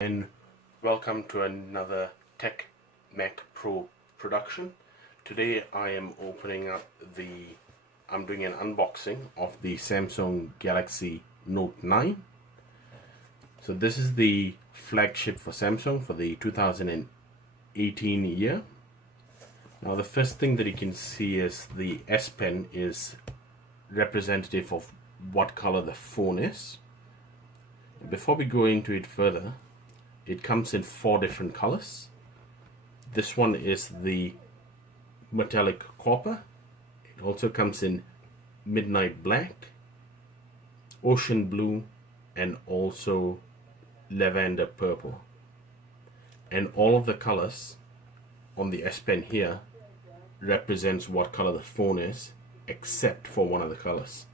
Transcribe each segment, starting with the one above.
And welcome to another Tech Mac Pro production. Today I am I'm doing an unboxing of the Samsung Galaxy Note 9. So this is the flagship for Samsung for the 2018 year. Now the first thing that you can see is the S Pen is representative of what color the phone is. Before we go into it further, it comes in 4 different colors. This one is the metallic copper. It also comes in midnight black, ocean blue, and also lavender purple. And all of the colors on the S Pen here represents what color the phone is, except for one of the colors.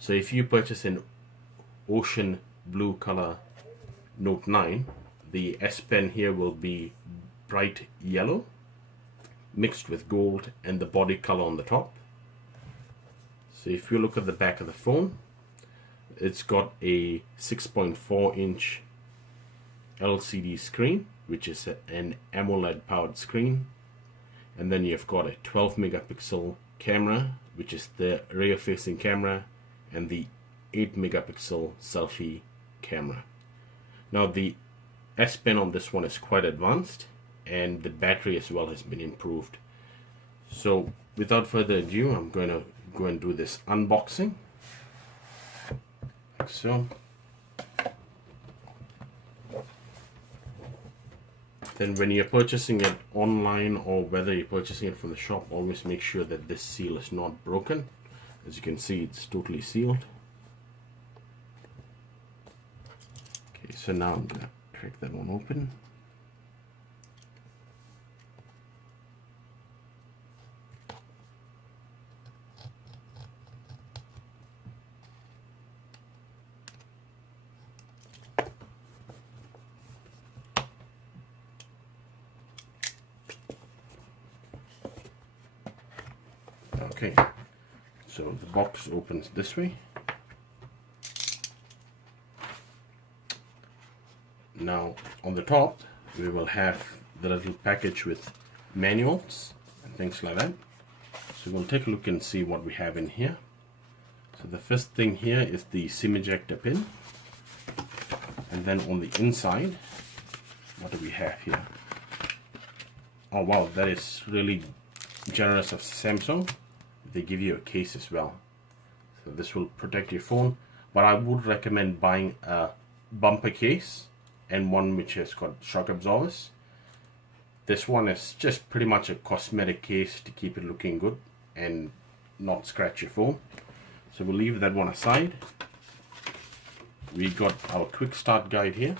So if you purchase an ocean blue color Note 9, the S Pen here will be bright yellow mixed with gold and the body color on the top. So if you look at the back of the phone, it's got a 6.4 inch LCD screen, which is an AMOLED powered screen, and then you've got a 12 megapixel camera, which is the rear facing camera, and the 8 megapixel selfie camera. Now the S Pen on this one is quite advanced, and the battery as well has been improved. So without further ado, I'm going to go and do this unboxing. Like so. Then when you're purchasing it online or whether you're purchasing it from the shop, always make sure that this seal is not broken. As you can see, it's totally sealed. Okay, so now I'm going to crack that one open. Okay, so the box opens this way. Now on the top we will have the little package with manuals and things like that. So we'll take a look and see what we have in here. So the first thing here is the SIM ejector pin, and then on the inside, what do we have here? Oh wow, that is really generous of Samsung. They give you a case as well, so this will protect your phone, but I would recommend buying a bumper case and one which has got shock absorbers. This one is just pretty much a cosmetic case to keep it looking good and not scratch your phone. So we'll leave that one aside. We got our quick start guide here,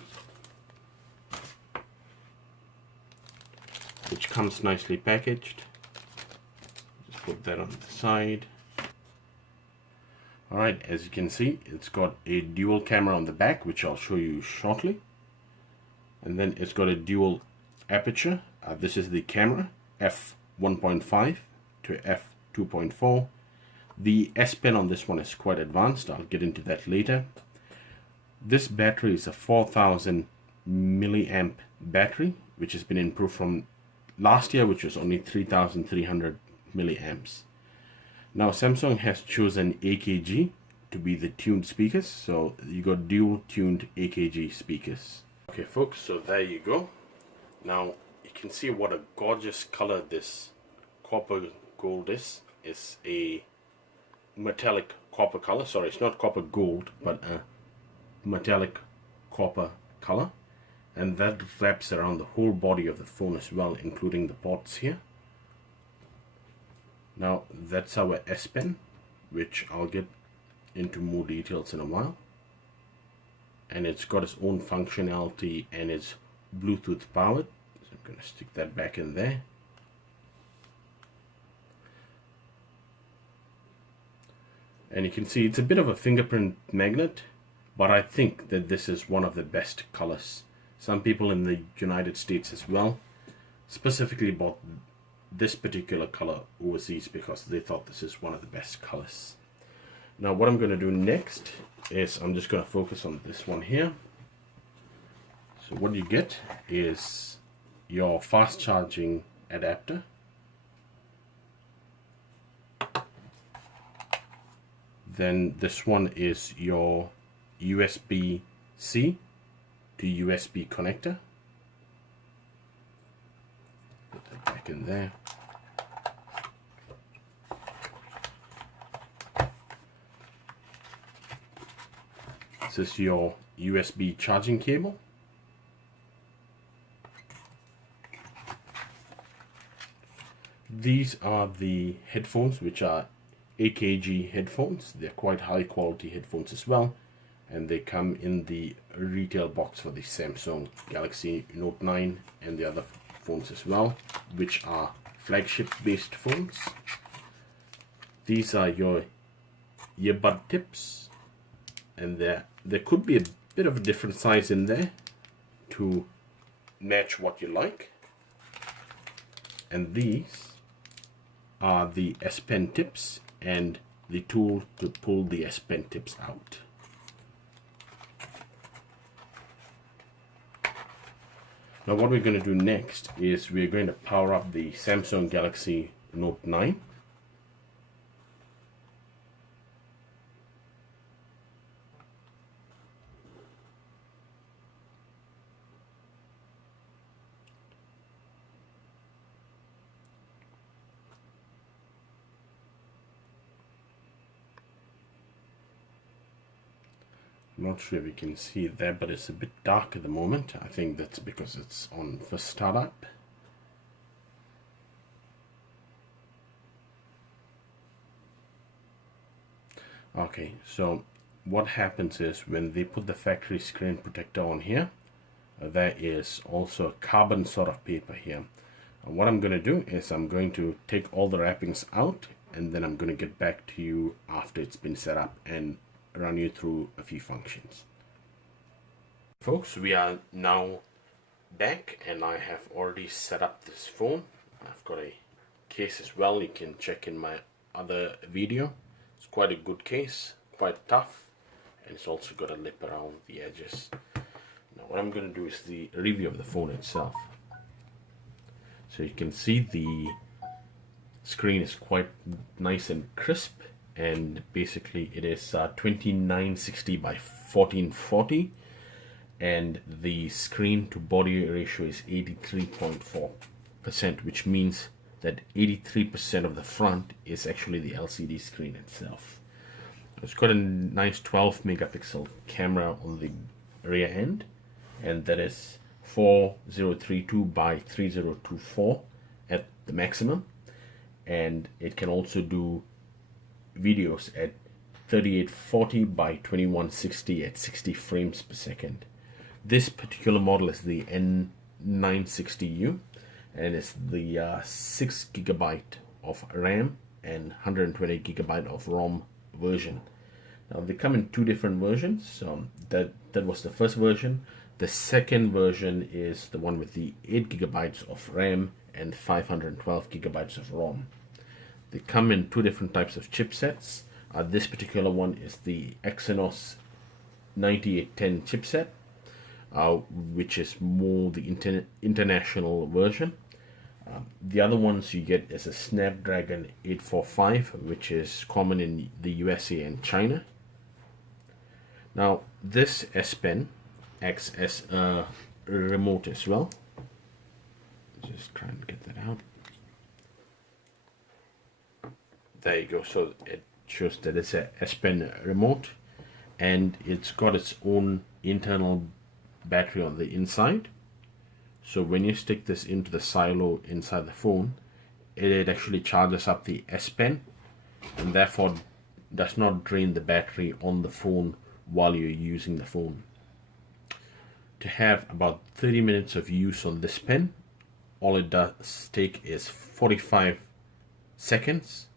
which comes nicely packaged. Just put that on the side. Alright, as you can see, it's got a dual camera on the back, which I'll show you shortly. And then it's got a dual aperture. This is the camera, f1.5 to f2.4. The S Pen on this one is quite advanced. I'll get into that later. This battery is a 4000 milliamp battery, which has been improved from last year, which was only 3300 milliamps. Now Samsung has chosen AKG to be the tuned speakers, so you got dual tuned AKG speakers. Okay folks, so there you go. Now you can see what a gorgeous color this copper gold is. It's a metallic copper color. Sorry, it's not copper gold, but a metallic copper color, and that wraps around the whole body of the phone as well, including the ports here. Now that's our S Pen, which I'll get into more details in a while. And it's got its own functionality and it's Bluetooth powered. So I'm going to stick that back in there. And you can see it's a bit of a fingerprint magnet, but I think that this is one of the best colors. Some people in the United States as well specifically bought this particular color overseas because they thought this is one of the best colors. Now what I'm going to do next is I'm just going to focus on this one here. So what you get is your fast charging adapter, then this one is your USB-C to USB connector. Put that back in there. This is your USB charging cable. These are the headphones, which are AKG headphones. They're quite high quality headphones as well, and they come in the retail box for the Samsung Galaxy Note 9 and the other phones as well, which are flagship based phones. These are your earbud tips, and there could be a bit of a different size in there to match what you like. And these are the S Pen tips and the tool to pull the S Pen tips out. Now what we're going to do next is we're going to power up the Samsung Galaxy Note 9. I'm not sure if you can see it there, but it's a bit dark at the moment. I think that's because it's on for startup. Okay, so what happens is when they put the factory screen protector on here, there is also a carbon sort of paper here. And what I'm going to do is I'm going to take all the wrappings out, and then I'm going to get back to you after it's been set up and run you through a few functions. Folks, we are now back, and I have already set up this phone. I've got a case as well. You can check in my other video. It's quite a good case, quite tough, and it's also got a lip around the edges. Now what I'm going to do is the review of the phone itself. So you can see the screen is quite nice and crisp, and basically it is 2960 by 1440, and the screen to body ratio is 83.4%, which means that 83% of the front is actually the LCD screen itself. It's got a nice 12 megapixel camera on the rear end, and that is 4032 by 3024 at the maximum, and it can also do videos at 3840 by 2160 at 60 frames per second. This particular model is the N960U, and it's the 6 gigabyte of RAM and 128 gigabyte of ROM version. Now they come in two different versions. That was the first version. The second version is the one with the 8 gigabytes of RAM and 512 gigabytes of ROM. They come in two different types of chipsets. This particular one is the Exynos 9810 chipset, which is more the international version. The other ones you get is a Snapdragon 845, which is common in the USA and China. Now this S Pen acts as a remote as well. Just try and get that out. There you go. So it shows that it's a S Pen remote, and it's got its own internal battery on the inside. So when you stick this into the silo inside the phone, it actually charges up the S Pen, and therefore does not drain the battery on the phone while you're using the phone. To have about 30 minutes of use on this pen, all it does take is 45 seconds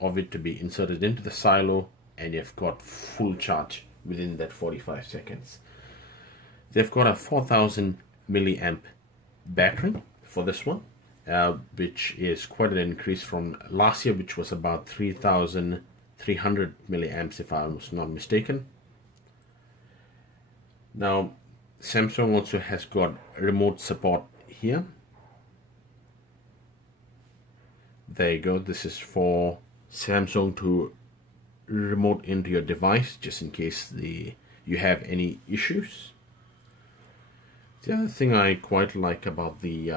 of it to be inserted into the silo, and you've got full charge within that 45 seconds. They've got a 4000 milliamp battery for this one, which is quite an increase from last year, which was about 3300 milliamps if I was not mistaken. Now Samsung also has got remote support here. There you go. This is for Samsung to remote into your device just in case you have any issues. The other thing I quite like about the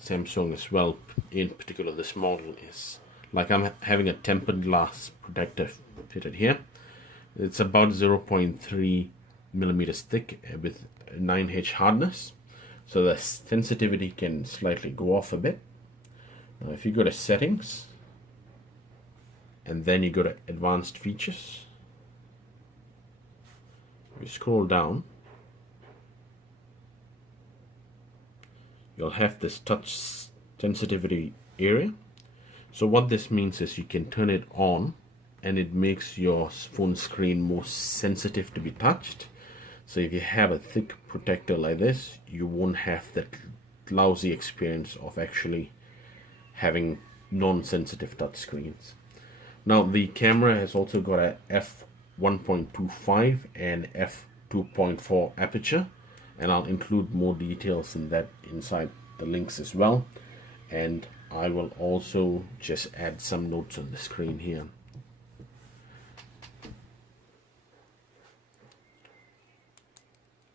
Samsung as well, in particular this model, is like I'm having a tempered glass protector fitted here. It's about 0.3 millimeters thick with 9H hardness, so the sensitivity can slightly go off a bit. Now if you go to settings and then you go to advanced features, you scroll down, you'll have this touch sensitivity area. So what this means is you can turn it on and it makes your phone screen more sensitive to be touched. So if you have a thick protector like this, you won't have that lousy experience of actually having non-sensitive touch screens. Now the camera has also got a f1.25 and f2.4 aperture, and I'll include more details in that inside the links as well, and I will also just add some notes on the screen here.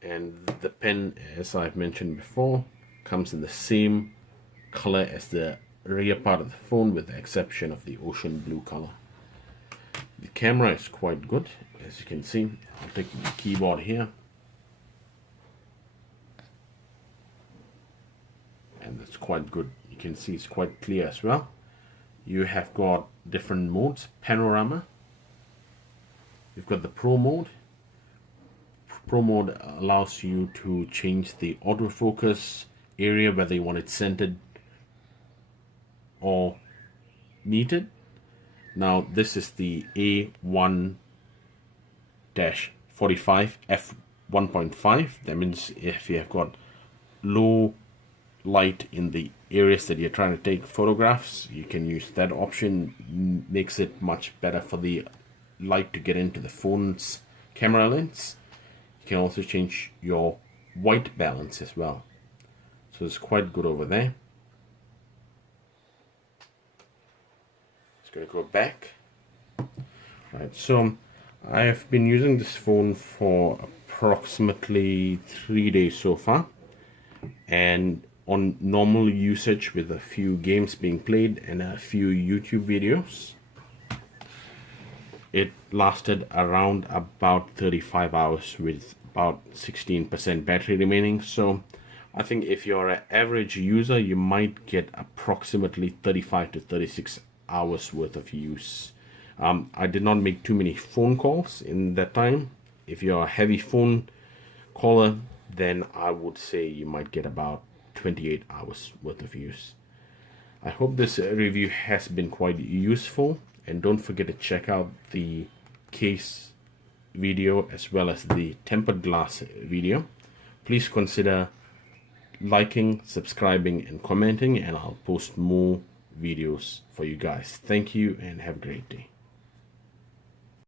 And the pen, as I've mentioned before, comes in the same color as the rear part of the phone, with the exception of the ocean blue color. The camera is quite good, as you can see. I'll take the keyboard here, and that's quite good. You can see it's quite clear as well. You have got different modes. Panorama, you've got the Pro mode. Pro mode allows you to change the autofocus area, whether you want it centered or metered. Now this is the A1-45 f1.5. That means if you have got low light in the areas that you're trying to take photographs, you can use that option. Makes it much better for the light to get into the phone's camera lens. You can also change your white balance as well, so it's quite good over there. Just going to go back. Right, so I have been using this phone for approximately 3 days so far, and on normal usage with a few games being played and a few YouTube videos, it lasted around about 35 hours with about 16% battery remaining. So I think if you're an average user, you might get approximately 35 to 36 hours worth of use. I did not make too many phone calls in that time. If you're a heavy phone caller, then I would say you might get about 28 hours worth of use. I hope this review has been quite useful, and don't forget to check out the case video as well as the tempered glass video. Please consider liking, subscribing and commenting, and I'll post more videos for you guys. Thank you and have a great day.